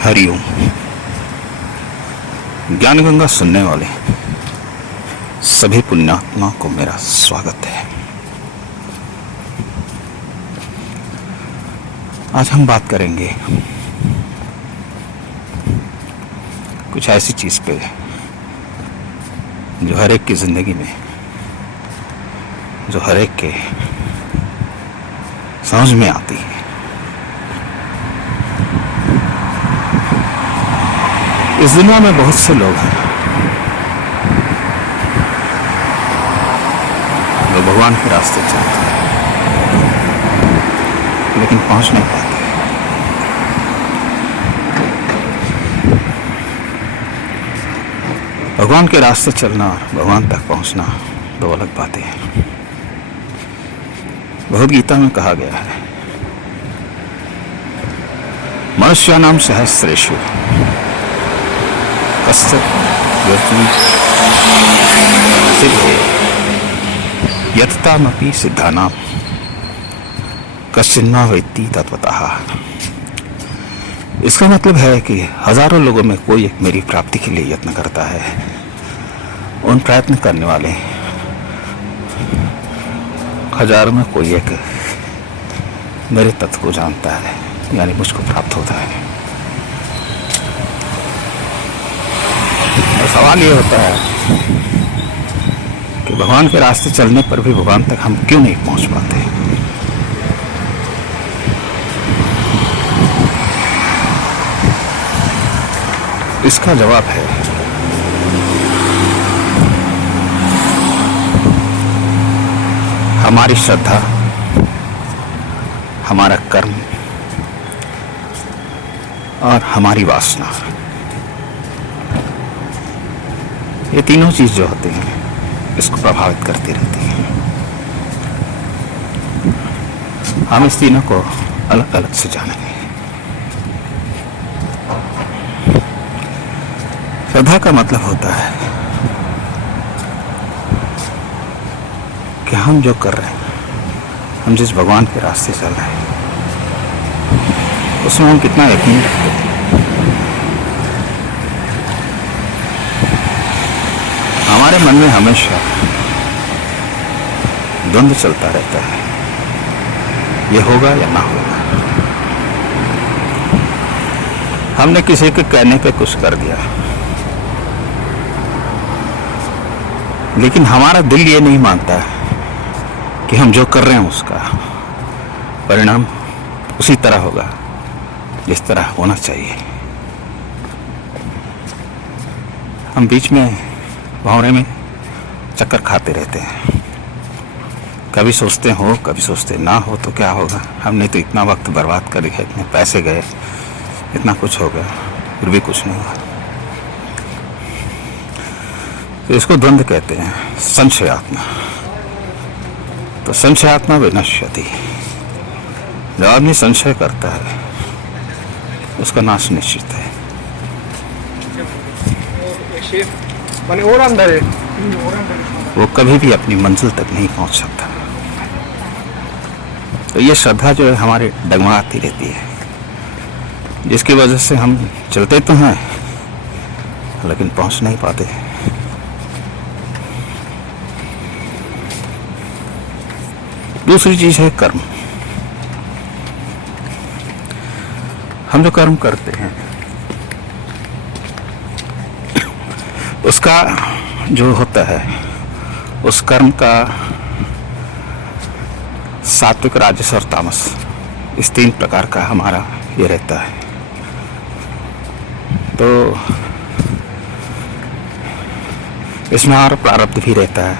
हरिओम। ज्ञान गंगा सुनने वाले सभी पुण्यात्माओं को मेरा स्वागत है। आज हम बात करेंगे कुछ ऐसी चीज पे जो हर एक की जिंदगी में, जो हर एक के समझ में आती है। इस दुनिया में बहुत से लोग हैं जो भगवान के रास्ते चलते हैं लेकिन पहुंच नहीं पाते। भगवान के रास्ते चलना और भगवान तक पहुंचना दो अलग बातें हैं। भगवद गीता में कहा गया है, मनुष्याणाम सहस्रेषु सिद्धे यततामपि सिद्धानाम कश्चिन्मा वेत्ति तत्वतः। इसका मतलब है कि हजारों लोगों में कोई एक मेरी प्राप्ति के लिए यत्न करता है। उन प्रयत्न करने वाले हजारों में कोई एक मेरे तत्व को जानता है, यानी मुझको प्राप्त होता है। और सवाल ये होता है कि भगवान के रास्ते चलने पर भी भगवान तक हम क्यों नहीं पहुंच पाते। इसका जवाब है हमारी श्रद्धा, हमारा कर्म और हमारी वासना। ये तीनों चीज जो होती हैं इसको प्रभावित करती रहती हैं। हम इस तीनों को अलग अलग से जानेंगे। श्रद्धा का मतलब होता है कि हम जो कर रहे हैं, हम जिस भगवान के रास्ते चल रहे हैं, उसमें हम कितना यकीन रखते हैं। हमारे मन में हमेशा द्वंद्व चलता रहता है, ये होगा या ना होगा। हमने किसी के कहने पे कुछ कर दिया, लेकिन हमारा दिल ये नहीं मानता कि हम जो कर रहे हैं उसका परिणाम उसी तरह होगा जिस तरह होना चाहिए। हम बीच में भंवरे में चक्कर खाते रहते हैं। कभी सोचते हो, कभी सोचते ना हो तो क्या होगा। हमने तो इतना वक्त बर्बाद कर दिया, इतने पैसे गए, इतना कुछ हो गया, फिर भी कुछ नहीं हुआ। तो इसको द्वंद्व कहते हैं, संशयात्मा। तो संशयात्मा विनश्यति। जब आदमी संशय करता है उसका नाश निश्चित है। और अंदर है, वो कभी भी अपनी मंजिल तक नहीं पहुंच सकता। तो ये श्रद्धा जो है हमारे डगमगाती रहती है, जिसकी वजह से हम चलते तो हैं लेकिन पहुंच नहीं पाते। दूसरी चीज है कर्म। हम जो कर्म करते हैं उसका जो होता है, उस कर्म का सात्विक, राजस और तामस, इस तीन प्रकार का हमारा ये रहता है। तो इसमें हमारा प्रारब्ध भी रहता है।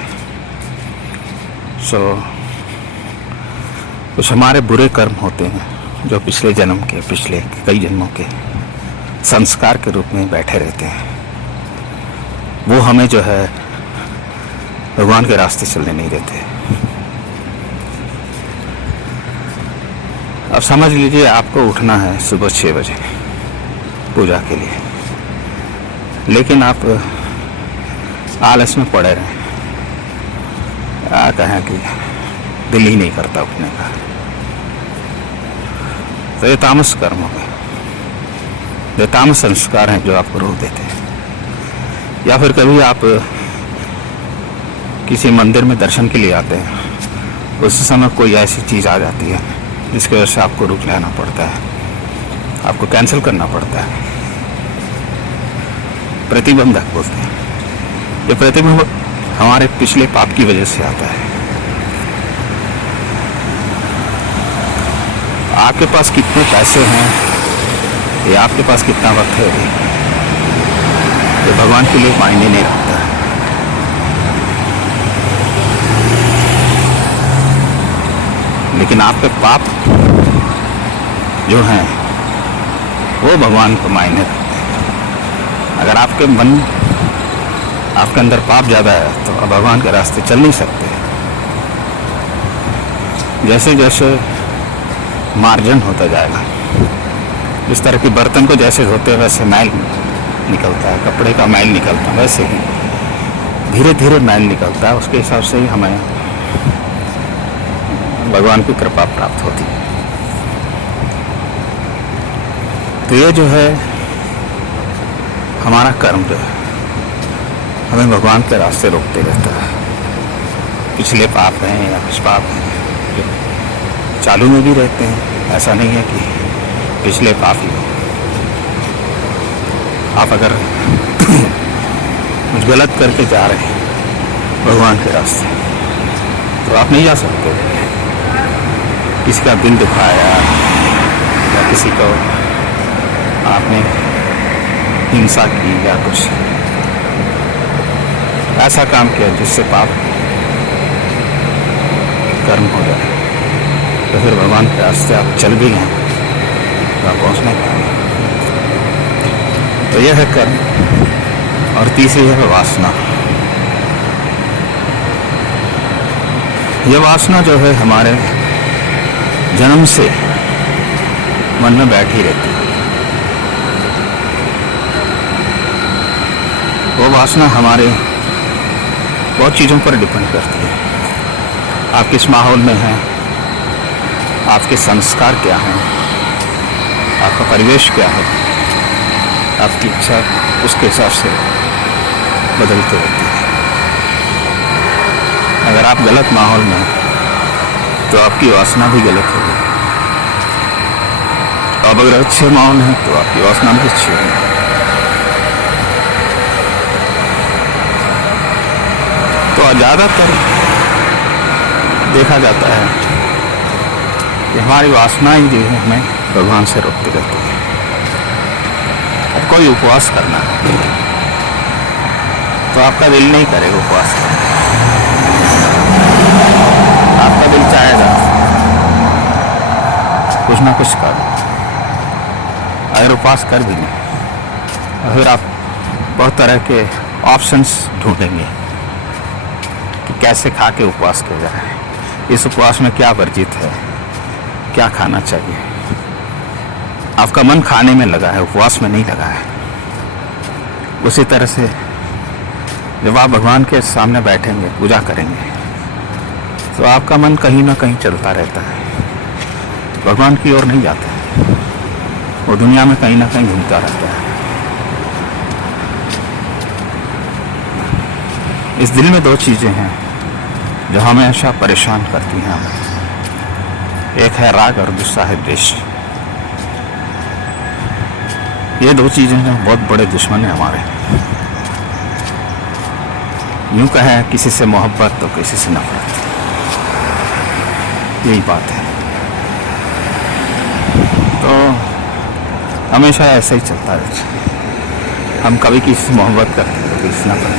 कुछ हमारे बुरे कर्म होते हैं जो पिछले जन्म के, पिछले कई जन्मों के संस्कार के रूप में बैठे रहते हैं। वो हमें जो है भगवान के रास्ते चलने नहीं देते। अब समझ लीजिए आपको उठना है सुबह 6 बजे पूजा के लिए, लेकिन आप आलस में पड़े रहे। क्या कहें कि दिल ही नहीं करता उठने का। तो ये तामस कर्म हो गए। जो तामस संस्कार हैं जो आपको रोक देते हैं। या फिर कभी आप किसी मंदिर में दर्शन के लिए आते हैं, उस समय कोई ऐसी चीज़ आ जाती है जिसकी वजह से आपको रुक लेना पड़ता है, आपको कैंसिल करना पड़ता है। प्रतिबंधक बोलते हैं। ये प्रतिबंधक हमारे पिछले पाप की वजह से आता है। आपके पास कितने पैसे हैं या आपके पास कितना वक्त है, ये भगवान के लिए मायने नहीं रखता है। लेकिन आपके पाप जो हैं वो भगवान को मायने रखते हैं। अगर आपके अंदर पाप ज़्यादा है तो आप भगवान के रास्ते चल नहीं सकते। जैसे जैसे मार्जन होता जाएगा, इस तरह के बर्तन को जैसे धोते हैं वैसे मैल निकलता है, कपड़े का मैल निकलता है, वैसे ही धीरे धीरे मैल निकलता है। उसके हिसाब से ही हमें भगवान की कृपा प्राप्त होती है। तो ये जो है हमारा कर्म जो है हमें भगवान के रास्ते रोकते रहता है। पिछले पाप हैं या कुछ पाप हैं जो चालू में भी रहते हैं, ऐसा नहीं है कि पिछले पाप ही हो। आप अगर कुछ गलत करके जा रहे हैं भगवान के रास्ते तो आप नहीं जा सकते। किसी का दिल दुखाया या किसी को आपने हिंसा की या कुछ ऐसा काम किया जिससे पाप कर्म हो जाए, तो फिर भगवान के रास्ते आप चल भी गए तो आप पहुँच नहीं पाएंगे। तो यह है कर्म। और तीसरी है वासना। यह वासना जो है हमारे जन्म से मन में बैठी रहती है। वो वासना हमारे बहुत चीज़ों पर डिपेंड करती है। आप किस माहौल में हैं, आपके संस्कार क्या हैं, आपका परिवेश क्या है, आपकी इच्छा उसके हिसाब से बदलते रहती है। अगर आप गलत माहौल में हैं तो आपकी वासना भी गलत होगी। आप अगर अच्छे माहौल में हैं तो आपकी वासना भी अच्छी होगी। तो ज़्यादातर देखा जाता है कि हमारी वासना ही जो है हमें भगवान से रोकती रहती है। अब कोई उपवास करना है तो आपका दिल नहीं करेगा उपवास करना, आपका दिल चाहेगा कुछ ना कुछ कर। अगर उपवास कर भी नहीं, फिर आप बहुत तरह के ऑप्शंस ढूंढेंगे कि कैसे खा के उपवास किया जाए, इस उपवास में क्या वर्जित है, क्या खाना चाहिए। आपका मन खाने में लगा है, उपवास में नहीं लगा है। उसी तरह से जब आप भगवान के सामने बैठेंगे, पूजा करेंगे, तो आपका मन कहीं ना कहीं चलता रहता है, भगवान की ओर नहीं जाता है, वो दुनिया में कहीं ना कहीं घूमता रहता है। इस दिल में दो चीज़ें हैं जो हमेशा परेशान करती हैं हमें। एक है राग और दूसरा है द्वेष। ये दो चीज़ें हैं बहुत बड़े दुश्मन हैं हमारे। यूँ कहें किसी से मोहब्बत तो किसी से नफरत, यही बात है। तो हमेशा ऐसा ही चलता रहता है। हम कभी किसी से मोहब्बत करते हैं तो किसी से नफरत।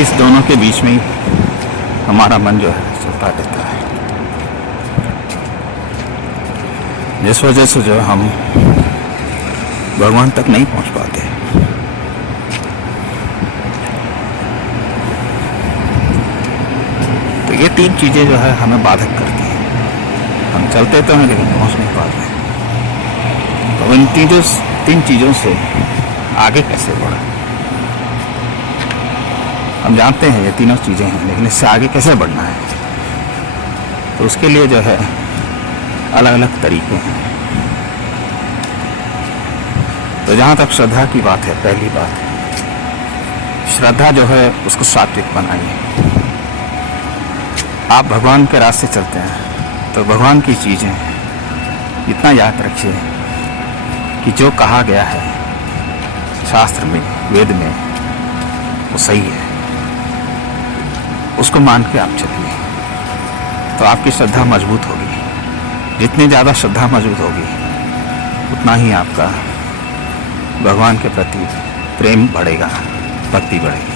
इस दोनों के बीच में ही हमारा मन जो है चलता रहता है, जिस वजह से जो हम भगवान तक नहीं पहुंच पाते। तो ये तीन चीज़ें जो है हमें बाधक करती हैं। हम चलते तो हैं लेकिन पहुंच नहीं पाते। तो इन तीन चीज़ों से आगे कैसे बढ़े? हम जानते हैं ये तीनों चीज़ें हैं, लेकिन इससे आगे कैसे बढ़ना है? तो उसके लिए जो है अलग अलग तरीके हैं। तो जहाँ तक श्रद्धा की बात है, पहली बात, श्रद्धा जो है उसको सात्विक बनाइए। आप भगवान के रास्ते चलते हैं तो भगवान की चीज़ें इतना याद रखिए कि जो कहा गया है शास्त्र में, वेद में, वो सही है, उसको मान के आप चलिए तो आपकी श्रद्धा मजबूत होगी। जितनी ज़्यादा श्रद्धा मजबूत होगी उतना ही आपका भगवान के प्रति प्रेम बढ़ेगा, भक्ति बढ़ेगी।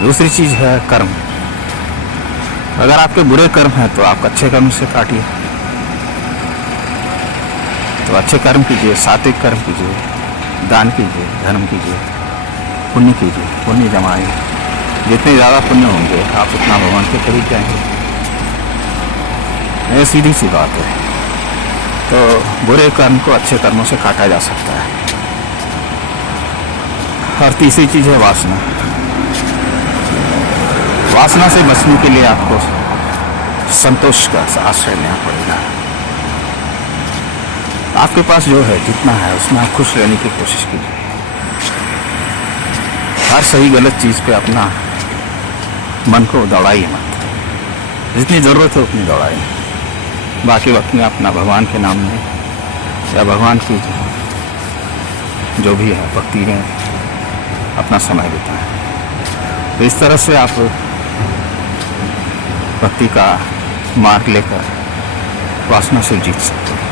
दूसरी चीज़ है कर्म। अगर आपके बुरे कर्म हैं तो आप अच्छे कर्म से काटिए, तो अच्छे कर्म कीजिए, सात्विक कर्म कीजिए, दान कीजिए, धर्म कीजिए, पुण्य कीजिए, पुण्य जमाइए। जितने ज़्यादा पुण्य होंगे आप उतना भगवान के करीब जाएंगे। ये सीधी सी बात है। तो बुरे कर्म को अच्छे कर्मों से काटा जा सकता है। और तीसरी चीज़ है वासना। वासना से बचने के लिए आपको संतोष का आश्रय लेना पड़ेगा। आपके पास जो है, जितना है, उसमें आप खुश रहने की कोशिश कीजिए। हर सही गलत चीज़ पे अपना मन को दौड़ाइए मत। जितनी ज़रूरत है उतनी दौड़ाइए। बाकी वक्त में अपना भगवान के नाम में या भगवान की जो भी है भक्ति में अपना समय बिताएं। तो इस तरह से आप भक्ति का मार्ग लेकर वासना से जीत सकते हैं।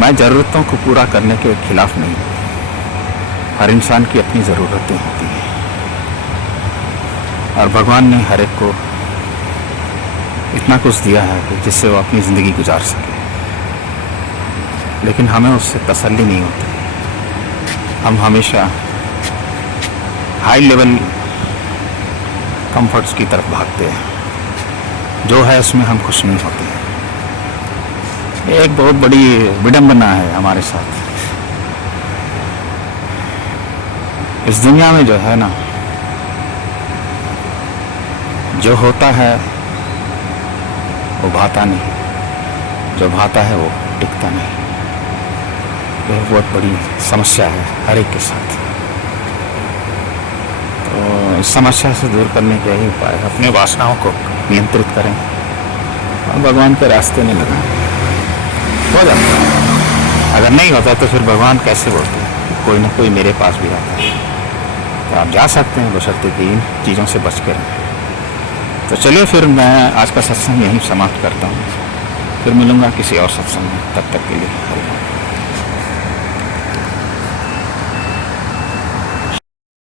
मैं ज़रूरतों को पूरा करने के खिलाफ नहीं हूँ। हर इंसान की अपनी ज़रूरतें होती हैं और भगवान ने हर एक को इतना कुछ दिया है कि जिससे वो अपनी ज़िंदगी गुजार सके। लेकिन हमें उससे तसल्ली नहीं होती। हम हमेशा हाई लेवल कंफर्ट्स की तरफ भागते हैं। जो है उसमें हम खुश नहीं होते। एक बहुत बड़ी विडंबना है हमारे साथ। इस दुनिया में जो है ना, जो होता है वो भाता नहीं, जो भाता है वो टिकता नहीं। यह बहुत बड़ी समस्या है हर एक के साथ। तो इस समस्या से दूर करने के यही उपाय है, अपने वासनाओं को नियंत्रित करें और भगवान के रास्ते में लगाएं। हो जाता है। अगर नहीं होता तो फिर भगवान कैसे बोलते हैं? कोई ना कोई मेरे पास भी आता है। तो आप जा सकते हैं बशर्ते कि इन चीज़ों से बच कर। तो चलिए फिर मैं आज का सत्संग यहीं समाप्त करता हूँ। फिर मिलूँगा किसी और सत्संग में। तब तक के लिए हरि।